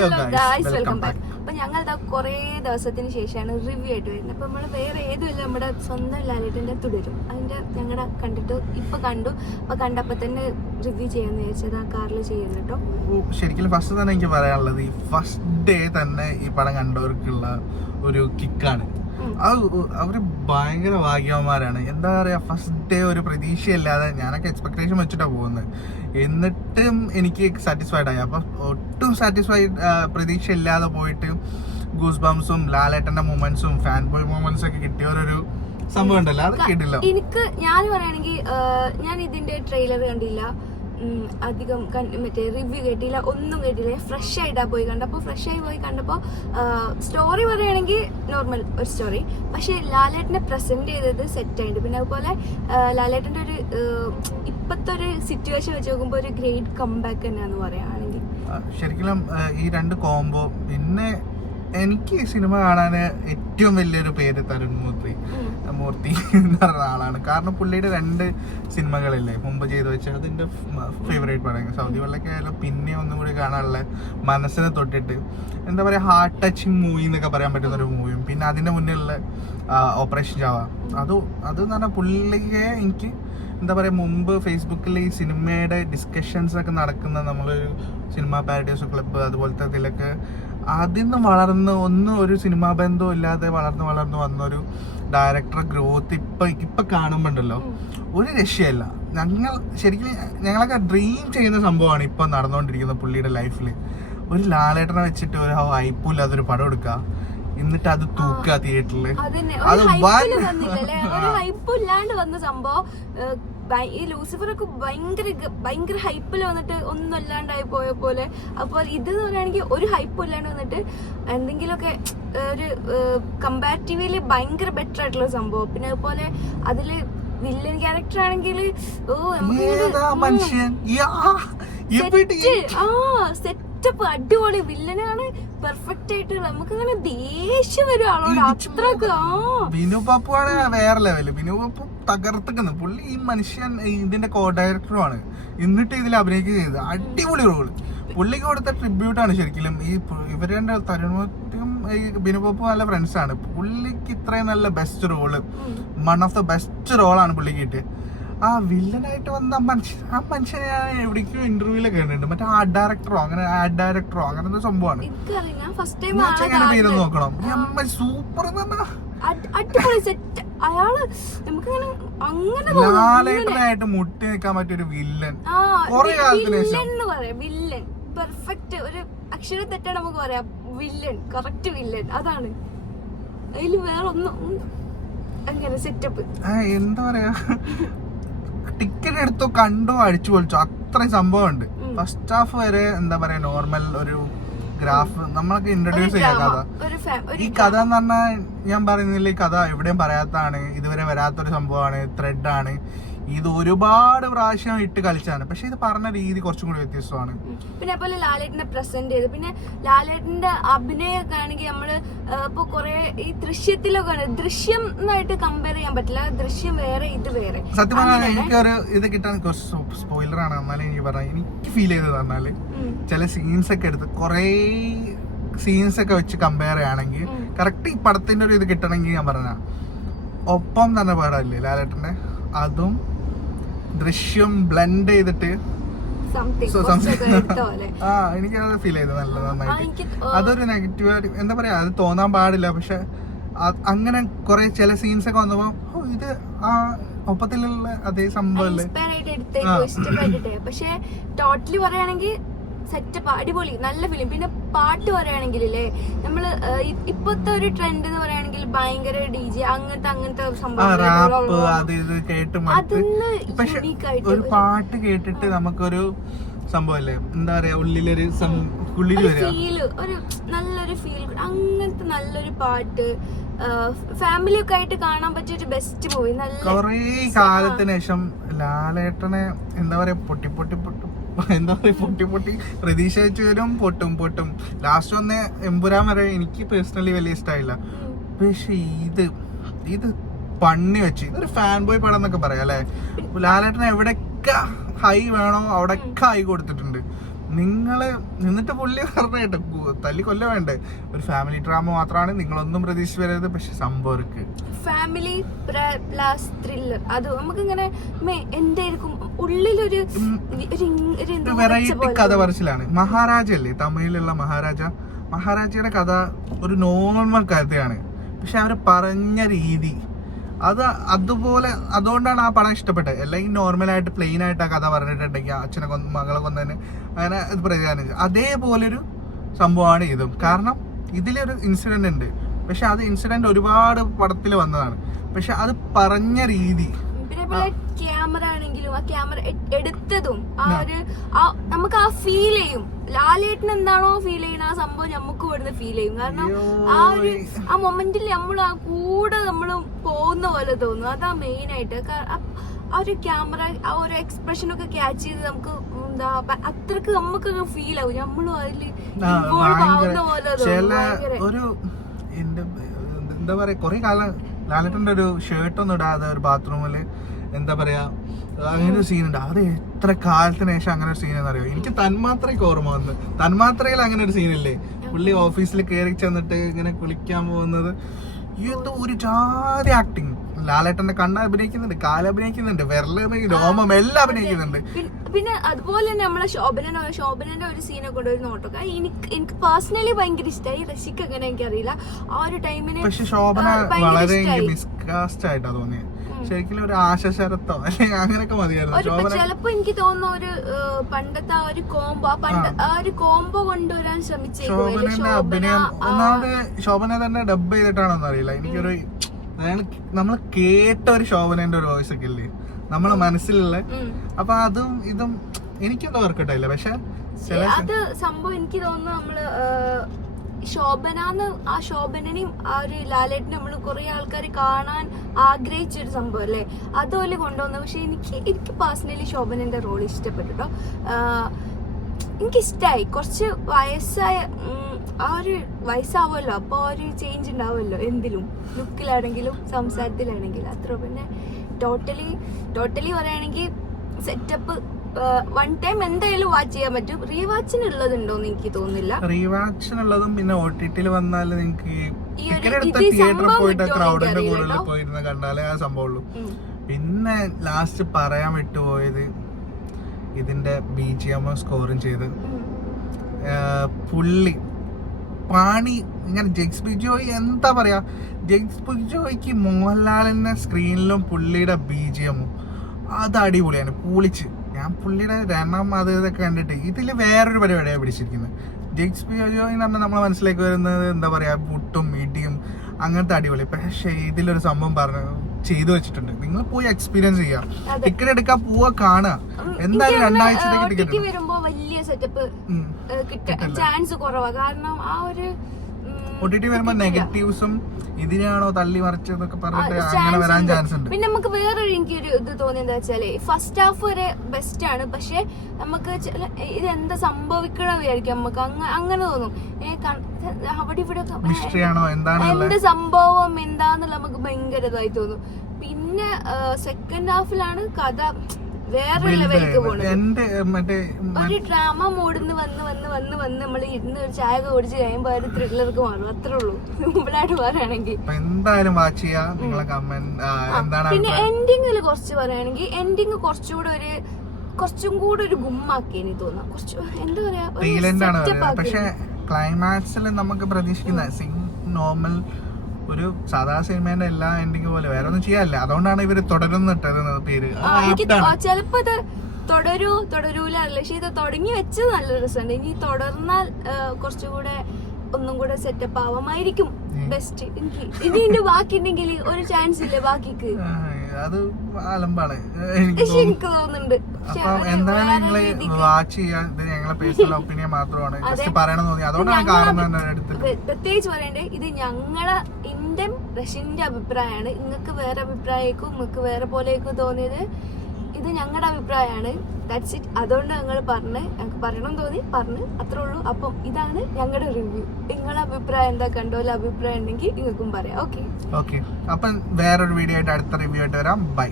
Hello guys, welcome back. അപ്പൊ ഞങ്ങൾ കുറെ ദിവസത്തിന് ശേഷമാണ് റിവ്യൂ ആയിട്ട് വരുന്നത്. അപ്പൊ നമ്മള് വേറെ ഏതുമില്ല, നമ്മുടെ സ്വന്തം ലാലേട്ടന്റെ തുടരും. അതിന്റെ ഞങ്ങളുടെ കണ്ടിട്ട് ഇപ്പൊ കണ്ടു. അപ്പൊ കണ്ടപ്പോ തന്നെ റിവ്യൂ ചെയ്യാന്ന് വിചാരിച്ചത് ആ കാറിൽ ചെയ്യുന്നു കേട്ടോ. ശരിക്കും ഫസ്റ്റ് തന്നെ എനിക്ക് പറയാനുള്ളത്, ഈ ഫസ്റ്റ് ഡേ തന്നെ ഈ പടം കണ്ടവർക്കുള്ള ഒരു കിക്കാണ്. അവര് ഭയങ്കര ഭാഗ്യവന്മാരാണ്. എന്താ പറയാ, ഫസ്റ്റ് ഡേ ഒരു പ്രതീക്ഷയില്ലാതെ, ഞാനൊക്കെ എക്സ്പെക്ടേഷൻ വെച്ചിട്ടാ പോകുന്നത്, എന്നിട്ടും എനിക്ക് സാറ്റിസ്ഫൈഡ് ആയി. അപ്പൊ ഒട്ടും സാറ്റിസ്ഫൈഡ് പ്രതീക്ഷ ഇല്ലാതെ പോയിട്ട് ഗൂസ് ബംസും ലാലേട്ടന്റെ മൂമെന്റ്സും ഫാൻ ബോയ് മൂമെന്റ്സ് ഒക്കെ കിട്ടിയൊരു സംഭവം ഉണ്ടല്ലോ, അത് കിട്ടില്ല. എനിക്ക് ഞാൻ പറയുകയാണെങ്കിൽ ഞാൻ ഇതിന്റെ ട്രെയിലർ കണ്ടില്ല, അധികം മറ്റേ റിവ്യൂ കേട്ടില്ല, ഒന്നും കേട്ടില്ല. ഫ്രഷ് ആയിട്ടാ പോയി കണ്ടപ്പോൾ, ഫ്രഷ് ആയി പോയി കണ്ടപ്പോൾ സ്റ്റോറി പറയുകയാണെങ്കിൽ നോർമൽ ഒരു സ്റ്റോറി, പക്ഷെ ലാലേട്ടനെ പ്രസന്റ് ചെയ്തത് സെറ്റ് ആയിട്ട്. പിന്നെ അതുപോലെ ലാലേട്ടന്റെ ഒരു ഇപ്പോഴത്തെ ഒരു സിറ്റുവേഷൻ വെച്ച് നോക്കുമ്പോൾ ഒരു ഗ്രേറ്റ് കംബാക്ക് തന്നെയാന്ന് പറയുകയാണെങ്കിൽ. ശരിക്കും ഈ രണ്ട് കോംബോ. പിന്നെ എനിക്ക് സിനിമ കാണാൻ ഏറ്റവും വലിയൊരു പേര് തരുൺ മൂർത്തി എന്ന് പറഞ്ഞ ആളാണ്. കാരണം പുള്ളിയുടെ 2 സിനിമകളില്ലേ മുമ്പ് ചെയ്തു വെച്ചാൽ അതിന്റെ ഫേവറേറ്റ് പടം. സൗദി വെള്ളൊക്കെ ആയാലും പിന്നെ ഒന്നും കൂടി കാണാനുള്ള മനസ്സിനെ തൊട്ടിട്ട് എന്താ പറയാ, ഹാർട്ട് ടച്ചിങ് മൂവി എന്നൊക്കെ പറയാൻ പറ്റുന്ന ഒരു മൂവിയും, പിന്നെ അതിന്റെ മുന്നിലുള്ള ഓപ്പറേഷൻ ജാവ, അതെന്ന് പറഞ്ഞാൽ പുള്ളിയെ എനിക്ക് എന്താ പറയുക, മുമ്പ് ഫേസ്ബുക്കിൽ ഈ സിനിമയുടെ ഡിസ്കഷൻസ് ഒക്കെ നടക്കുന്ന നമ്മളൊരു സിനിമ പാരഡൈസ് ക്ലബ്ബ് അതുപോലത്തെ ഇതിലൊക്കെ അതിൽ നിന്ന് വളർന്ന് ഒരു സിനിമാ ബന്ധവും ഇല്ലാതെ വളർന്ന് വന്നൊരു ഡയറക്ടർ ഗ്രോത്ത് ഇപ്പൊ കാണുമ്പോണ്ടല്ലോ ഒരു രക്ഷയല്ല. ഞങ്ങളൊക്കെ ഡ്രീം ചെയ്യുന്ന സംഭവമാണ് ഇപ്പൊ നടന്നുകൊണ്ടിരിക്കുന്നത് പുള്ളിയുടെ ലൈഫിൽ. ഒരു ലാലേട്ടനെ വെച്ചിട്ട് ഒരു ഹൈപ്പില്ലാതൊരു പടം എടുക്കുക, എന്നിട്ട് അത് തൂക്കുക തിയേറ്ററില്. ഹൈപ്പില്ലാണ്ട് വന്ന സംഭവം ഈ ലൂസിഫർ ഒക്കെ ഭയങ്കര ഹൈപ്പിൽ വന്നിട്ട് ഒന്നും അല്ലാണ്ടായി പോയ പോലെ. അപ്പോൾ ഇത് എന്ന് പറയുകയാണെങ്കിൽ ഒരു ഹൈപ്പും ഇല്ലാണ്ട് വന്നിട്ട് എന്തെങ്കിലുമൊക്കെ ഒരു കമ്പാരിറ്റീവ്ലി ഭയങ്കര ബെറ്റർ ആയിട്ടുള്ള സംഭവം. പിന്നെ അതുപോലെ അതില് വില്ലൻ ക്യാരക്ടർ ആണെങ്കിൽ സെറ്റപ്പ് അടിപൊളി വില്ലനാണ്, പെർഫെക്റ്റ് ആയിട്ട് നമുക്ക് അങ്ങനെ ദേഷ്യം വരും ആളോട് അത്രക്ക്. ബിനു പപ്പു ആണ് വേറെ ലെവല്. ബിനു പപ്പു തകർത്തിക്കുന്നു. പുള്ളി ഈ മനുഷ്യൻ ഇതിന്റെ കോ ഡയറക്ടറുമാണ്, എന്നിട്ട് ഇതിൽ അഭിനയിക്കുക ചെയ്ത് അടിപൊളി റോള്. പുള്ളിക്ക് കൊടുത്ത ട്രിബ്യൂട്ടാണ് ശരിക്കും. ഈ ഇവരുടെ തരുണത്തും ഈ ബിനു പപ്പു നല്ല ഫ്രണ്ട്സ് ആണ്. പുള്ളിക്ക് ഇത്രയും നല്ല best role, one of the best റോളാണ് പുള്ളിക്ക് കിട്ടിയത്. ആ വില്ലനായിട്ട് വന്ന മനുഷ്യനെ ഞാൻ എവിടേക്കും ഇന്റർവ്യൂലൊക്കെ കണ്ടിട്ടുണ്ട്. മറ്റേ ആർട്ട് ഡയറക്ടറോ അങ്ങനത്തെ സംഭവമാണ്. പേര് നോക്കണം, സൂപ്പർ ലാലേട്ടനായിട്ട് മുട്ടി നിൽക്കാൻ പറ്റിയൊരു വില്ലൻ. കുറെ കാലത്തിന് വില്ലൻ പെർഫെക്റ്റ്, ഒരു അക്ഷരം തെറ്റാണ് നമുക്ക് പറയാം. വില്ലൻ, കറക്റ്റ് വില്ലൻ, അതാണ്. അതിൽ വേറെ ഒന്നും അങ്ങനെ സെറ്റപ്പ്. എന്താ പറയാ, ടിക്കറ്റ് എടുത്തോ കണ്ടോ അടിച്ചു പൊളിച്ചോ, അത്രയും സംഭവമുണ്ട്. ഫസ്റ്റ് ഹാഫ് വരെ എന്താ പറയാ നോർമൽ ഒരു ഗ്രാഫ് നമ്മളൊക്കെ ഇൻട്രൊഡ്യൂസ് ചെയ്യാം കഥ. ഈ കഥ എന്ന് പറഞ്ഞാൽ ഞാൻ പറയുന്നില്ല, ഈ കഥ എവിടെയും പറയാത്തതാണ്, ഇതുവരെ വരാത്തൊരു സംഭവമാണ്, ത്രെഡാണ്. ഇത് ഒരുപാട് പ്രാവശ്യം ഇട്ട് കളിച്ചാണ്, പക്ഷെ ഇത് പറഞ്ഞ രീതി കുറച്ചും കൂടി വ്യത്യസ്തമാണ്. പിന്നെ അതുപോലെ ലാലേട്ടനെ പ്രസന്റ് ചെയ്ത്, പിന്നെ ലാലേട്ടന്റെ അഭിനയൊക്കെ ആണെങ്കിൽ നമ്മള് ഇപ്പൊ കൊറേ ഈ ദൃശ്യത്തിലൊക്കെ ദൃശ്യം എന്നായിട്ട് കമ്പയർ ചെയ്യാൻ പറ്റില്ല. ദൃശ്യം വേറെ, ഇത് വേറെ. സത്യം പറഞ്ഞാൽ എനിക്കൊരു ഇത് കിട്ടാൻ സ്പോയിലറാണ്, എന്നാലും എനിക്ക് പറയാം, എനിക്ക് ഫീൽ ചെയ്തത് പറഞ്ഞാല് ചില സീൻസ് ഒക്കെ എടുത്ത് കൊറേ സീൻസ് ഒക്കെ വെച്ച് കമ്പയർ ചെയ്യുകയാണെങ്കിൽ കറക്റ്റ് ഈ പടത്തിന്റെ ഒരു ഇത് കിട്ടണമെങ്കിൽ ഞാൻ പറഞ്ഞ ഒപ്പം തന്നെ പാടല്ലേ ലാലേട്ടന്റെ, അതും ദൃശ്യം ബ്ലെൻഡ് ചെയ്തിട്ട് എനിക്കത് ഫീൽ ചെയ്തു നല്ല നന്നായിട്ട്. അതൊരു നെഗറ്റീവ് എന്താ പറയാ, അത് തോന്നാൻ പാടില്ല, പക്ഷെ അങ്ങനെ കുറെ ചില സീൻസ് ഒക്കെ വന്നപ്പോ ഇത് ആ ഒപ്പത്തിലുള്ള അതേ സംഭവല്ലേ. പക്ഷെ ടോട്ടലി പറയുകയാണെങ്കിൽ സെറ്റപ്പ് അടിപൊളി, നല്ല ഫിലിം. പിന്നെ പാട്ട് പറയുകയാണെങ്കിലേ നമ്മള് ഇപ്പത്തെ ഒരു ട്രെൻഡ് എന്ന് പറയുകയാണെങ്കിൽ ഭയങ്കര DJ അങ്ങനത്തെ ഒരു പാട്ട് കേട്ടിട്ട് നമുക്കൊരു സംഭവല്ലേ, എന്താ പറയാ, ഉള്ളിലൊരു ഫീല്, ഒരു നല്ലൊരു ഫീൽ, അങ്ങനത്തെ നല്ലൊരു പാട്ട്, ഫാമിലി ഒക്കെ ആയിട്ട് കാണാൻ പറ്റിയ ഒരു ബെസ്റ്റ് മൂവി. നല്ല കൊറേ കാലത്തിന് ശേഷം ലാലേട്ടനെ എന്താ പറയാ പൊട്ടി പ്രതീക്ഷ വെച്ച് വരും, പൊട്ടും. ലാസ്റ്റ് വന്ന് എമ്പുരാൻ വരെ എനിക്ക് പേഴ്സണലി വലിയ ഇഷ്ടമായില്ല. പക്ഷെ ഇത് പണി വെച്ച് ഇതൊരു ഫാൻ ബോയ് പടം എന്നൊക്കെ പറയാം അല്ലെ. ലാലേട്ടൻ എവിടെയൊക്കെ ഹൈ വേണോ അവിടെയൊക്കെ ഹൈ കൊടുത്തിട്ടുണ്ട്. നിങ്ങള് എന്നിട്ട് പുള്ളി പറഞ്ഞിട്ട് തല്ലി കൊല്ല വേണ്ടേ, ഒരു ഫാമിലി ഡ്രാമ മാത്രമാണ്, നിങ്ങളൊന്നും പ്രതീക്ഷിച്ച് വരരുത്. പക്ഷെ സംഭവം ഇருக்கு ഫാമിലി പ്ലസ് ത്രില്ലർ. അത് നമുക്ക് ഇങ്ങനെ എന്തായിരിക്കും ഉള്ളിലൊരു വെറൈറ്റി കഥ പറച്ചിലാണ്. മഹാരാജ അല്ലേ തമിഴിലുള്ള മഹാരാജയുടെ കഥ ഒരു നോർമൽ കഥയാണ്, പക്ഷെ അവര് പറഞ്ഞ രീതി അതുകൊണ്ടാണ് ആ പടം ഇഷ്ടപ്പെട്ടത്. അല്ലെങ്കിൽ നോർമലായിട്ട് പ്ലെയിൻ ആയിട്ട് ആ കഥ പറഞ്ഞിട്ടുണ്ടെങ്കിൽ അച്ഛനെ മകളെ കൊന്നതിന് അങ്ങനെ ഇത് പ്രതികാരം അതേപോലൊരു സംഭവമാണ് ഇതും. കാരണം ഇതിലൊരു ഇൻസിഡന്റ് ഉണ്ട്, പക്ഷെ അത് ഇൻസിഡന്റ് ഒരുപാട് പടത്തിൽ വന്നതാണ്, പക്ഷെ അത് പറഞ്ഞ രീതി, ക്യാമറ ആണെങ്കിലും ആ ക്യാമറ എടുത്തതും നമുക്ക് ആ ഫീൽ ചെയ്യും. ലാലേട്ടൻ എന്താണോ ഫീൽ ചെയ്യുന്ന ആ സംഭവം നമുക്ക് ഇവിടുന്ന് ഫീൽ ചെയ്യും. കാരണം ആ മൊമെന്റിൽ നമ്മൾ ആ കൂടെ നമ്മൾ പോകുന്ന പോലെ തോന്നും. അതാ മെയിൻ ആയിട്ട്. ആ ഒരു ക്യാമറ ആ ഒരു എക്സ്പ്രഷനൊക്കെ ക്യാച്ച് ചെയ്ത് നമുക്ക് എന്താ അത്രക്ക് നമുക്ക് ഫീൽ ആവും. നമ്മളും അതിൽ ഇൻവോൾവ് ആവുന്ന പോലെ ഒരു എന്താ പറയാ കൊറേ കാലം ലാലേട്ടന്റെ ഒരു ഷർട്ടൊന്നും ഇടാതെ ഒരു ബാത്റൂമില് എന്താ പറയാ അങ്ങനെ ഒരു സീൻ ഉണ്ട്. അത് എത്ര കാലത്തിന് ശേഷം അങ്ങനെ ഒരു സീൻ എന്നറിയോ? എനിക്ക് തന്മാത്രയ്ക്ക് ഓർമ്മ വന്നു. തന്മാത്രയിൽ അങ്ങനെ ഒരു സീനില്ലേ, പുള്ളി ഓഫീസിൽ കയറി ചെന്നിട്ട് ഇങ്ങനെ കുളിക്കാൻ പോകുന്നത്. എന്തോ ഒരു ജാതി ആക്ടിങ്. ലാലേട്ടന്റെ കണ്ണ് അഭിനയിക്കുന്നുണ്ട്, കാലഭിനയിക്കുന്നുണ്ട്, വിരല് രോമം എല്ലാം അഭിനയിക്കുന്നുണ്ട്. പിന്നെ അതുപോലെ തന്നെ നമ്മളെ ശോഭനന്റെ ഒരു സീനൊക്കെ ഉണ്ട്, ഒരു നോട്ടൊക്കെ എനിക്ക് പേഴ്സണലി ഭയങ്കര ഇഷ്ടമായി. റഷിക്ക് അങ്ങനെ എനിക്കറിയില്ല ആ ഒരു ടൈമിന്. പക്ഷെ ശോഭന വളരെ മിസ്കാസ്റ്റ് ആയിട്ടാ തോന്നിയത്. ശരിക്കും ഒരു ആശശരത്തോ അല്ലെങ്കിൽ അങ്ങനെയൊക്കെ മതിയായിരുന്നു. ചിലപ്പോ എനിക്ക് തോന്നുന്നു ഒരു പണ്ടത്തെ ആ ഒരു കോംബോ കൊണ്ടുവരാൻ ശോഭനന്റെ അഭിനയം ഒന്നാമത് ശോഭന തന്നെ ഡബ് ചെയ്തിട്ടാണെന്ന് അറിയില്ല. എനിക്കൊരു നമ്മൾ കേട്ട ഒരു ശോഭനന്റെ ഒരു വോയിസ് ഒക്കെ ഇല്ലേ നമ്മളെ മനസ്സിലുള്ള, അപ്പൊ അതും ഇതും എനിക്കൊന്നും വർക്കട്ടായില്ല. പക്ഷെ അത് സംഭവം എനിക്ക് തോന്നുന്നു നമ്മള് ആ ശോഭനനെയും ആ ഒരു ലാലേട്ടിനെ നമ്മള് കുറെ ആൾക്കാർ കാണാൻ ആഗ്രഹിച്ചൊരു സംഭവം അല്ലേ, അതുപോലെ കൊണ്ടുവന്നു. പക്ഷെ എനിക്ക് പേഴ്സണലി ശോഭനന്റെ റോൾ ഇഷ്ടപ്പെട്ടോ. എനിക്കിഷ്ടായി. കുറച്ച് വയസ്സായ ആ ഒരു വയസ്സാവുമല്ലോ, അപ്പൊ ആ ഒരു ചേഞ്ച് ഉണ്ടാവുമല്ലോ എന്തിലും, ലുക്കിലാണെങ്കിലും സംസാരത്തിലാണെങ്കിലും. അത്ര പിന്നെ ടോട്ടലി പറയുകയാണെങ്കിൽ സെറ്റപ്പ് വൺ ടൈം എന്തായാലും വാച്ച് ചെയ്യാൻ പറ്റും. റീവാച്ചിനുള്ളതുണ്ടോന്ന് എനിക്ക് തോന്നുന്നില്ല. റീവാച്ചിനുള്ളതും പിന്നെ OTT വന്നാൽ നിങ്ങൾക്ക് തിയേറ്ററിൽ പോയിട്ട് ക്രൗഡിന്റെ കൂടുതൽ പോയിരുന്ന കണ്ടാലേ ആ സംഭവമുള്ളൂ. പിന്നെ ലാസ്റ്റ് പറയാൻ വിട്ടുപോയത് ഇതിന്റെ BGM സ്കോറും ചെയ്ത് പുള്ളി പാണി ഇങ്ങനെ ജെക്സ് ബിജോയ് എന്താ പറയാ, ജെക്സ് ബിജോയ്ക്ക് മോഹൻലാലിന്റെ സ്ക്രീനിലും പുള്ളിയുടെ BGM അത് അടിപൊളിയാണ്. പൊളിച്ച് ഞാൻ പുള്ളിയുടെ രണം അത് ഇതൊക്കെ കണ്ടിട്ട് ഇതില് വേറൊരു പരിപാടിയാണ് പിടിച്ചിരിക്കുന്നത്. ജെക്സ് ബിജോയ് എന്ന് പറഞ്ഞാൽ നമ്മളെ മനസ്സിലേക്ക് വരുന്നത് എന്താ പറയാ പുട്ടും ഇടിയും അങ്ങനത്തെ അടിപൊളി. പക്ഷെ ഇതിലൊരു സംഭവം ചെയ്തു വെച്ചിട്ടുണ്ട്. നിങ്ങൾ പോയി എക്സ്പീരിയൻസ് ചെയ്യാം, ടിക്കറ്റ് എടുക്കാൻ പോവാ, കാണുക. എന്തായാലും 2 ആഴ്ചത്തേക്ക് ടിക്കറ്റ് വരുമ്പോ വലിയ സെറ്റപ്പ് കിട്ടാൻ ചാൻസ് കുറവാ. കാരണം ആ ഒരു OTT വരുമ്പോ നെഗറ്റീവ്സും ഇതിനാണോ തള്ളി മറിച്ചതൊക്കെ പറഞ്ഞിട്ട് അങ്ങനെ വരാൻ ചാൻസ് ഉണ്ട്. പിന്നെ നമുക്ക് വേറൊരു എനിക്കൊരു ഇത് തോന്നിയെന്താ വെച്ചാല് ഫസ്റ്റ് ഹാഫ് വരെ ബെസ്റ്റ് ആണ്, പക്ഷെ നമുക്ക് ഇതെന്താ സംഭവിക്കണ വിചാരിക്കും. നമുക്ക് അങ്ങനെ തോന്നും. അവിടെ ഇവിടെ എന്ത് സംഭവം എന്താന്നുള്ള നമുക്ക് ഭയങ്കര ഇതായി തോന്നും. പിന്നെ സെക്കൻഡ് ഹാഫിലാണ് കഥ വേറെ ലെവലിലേക്ക് പോണത്. ഒരു ഡ്രാമ മൂഡിന്ന് വന്ന് നമ്മൾ ഇരുന്ന് ഒരു ചായ കുടിച്ച് കഴിയുമ്പോ ഒരു ത്രില്ലർക്ക് മാറും. അത്രേ ഉള്ളൂ സിമ്പിളായിട്ട് പറയുകയാണെങ്കിൽ. പിന്നെ എൻഡിങ്ങില് കുറച്ച് പറയുകയാണെങ്കിൽ എൻഡിങ് കുറച്ചും കൂടെ ഒരു ഗുമ്മാക്കി എനിക്ക് തോന്നാം. കുറച്ച് എന്താ പറയാ, പക്ഷെ ക്ലൈമാക്സിൽ നമുക്ക് പ്രതീക്ഷിക്കുന്ന നോർമൽ ഒരു സാധാ സിനിമേന്റെ എല്ലാ എൻഡിങ് പോലെ വേറെ ഒന്നും ചെയ്യാനില്ല. അതുകൊണ്ടാണ് ഇവര് തുടരുന്നിട്ടത് പേര്. ചിലപ്പോ ഇത് തുടരൂല, പക്ഷെ ഇത് തുടങ്ങി വെച്ചത് നല്ല രസമുണ്ട്. ഇനി തുടർന്നാൽ കുറച്ചുകൂടെ ഒന്നും കൂടെ സെറ്റപ്പ് ആവാമായിരിക്കും. ബെസ്റ്റ്. ഇതിന്റെ ബാക്കി ഉണ്ടെങ്കിൽ ഒരു ചാൻസ് ഇല്ല ബാക്കിക്ക്. അത് അലമ്പാണ് എനിക്ക് തോന്നുന്നുണ്ട്. എന്താണ് നിങ്ങള് വാച്ച് ചെയ്യാൻ, ഇത് ഞങ്ങളെ പേഴ്സണൽ ഒപ്പീനിയൻ മാത്രമാണ്, ജസ്റ്റ് പറയണം തോന്നി, അതുകൊണ്ടാണ് കാണുന്നത്. പ്രത്യേകിച്ച് പറയണ്ടേ, ഇത് ഞങ്ങളെ ഇന്ത്യൻ റഷ്യന്റെ അഭിപ്രായമാണ്. നിങ്ങൾക്ക് വേറെ അഭിപ്രായക്കും നിങ്ങൾക്ക് വേറെ പോലെയൊക്കെ തോന്നിയത് ഇത് ഞങ്ങളുടെ അഭിപ്രായമാണ്. That's it. അതുകൊണ്ട് ഞങ്ങൾക്ക് പറയണം തോന്നി പറഞ്ഞു, അത്രേ ഉള്ളൂ. അപ്പം ഇതാണ് ഞങ്ങളുടെ റിവ്യൂ. നിങ്ങളുടെ അഭിപ്രായം എന്താ, കണ്ടോലെ അഭിപ്രായം ഉണ്ടെങ്കിൽ നിങ്ങൾക്കും പറയാം. ഓക്കെ. അപ്പം വേറൊരു വീഡിയോ ആയിട്ട് അടുത്ത റിവ്യൂ ആയിട്ട് വരാം. ബൈ.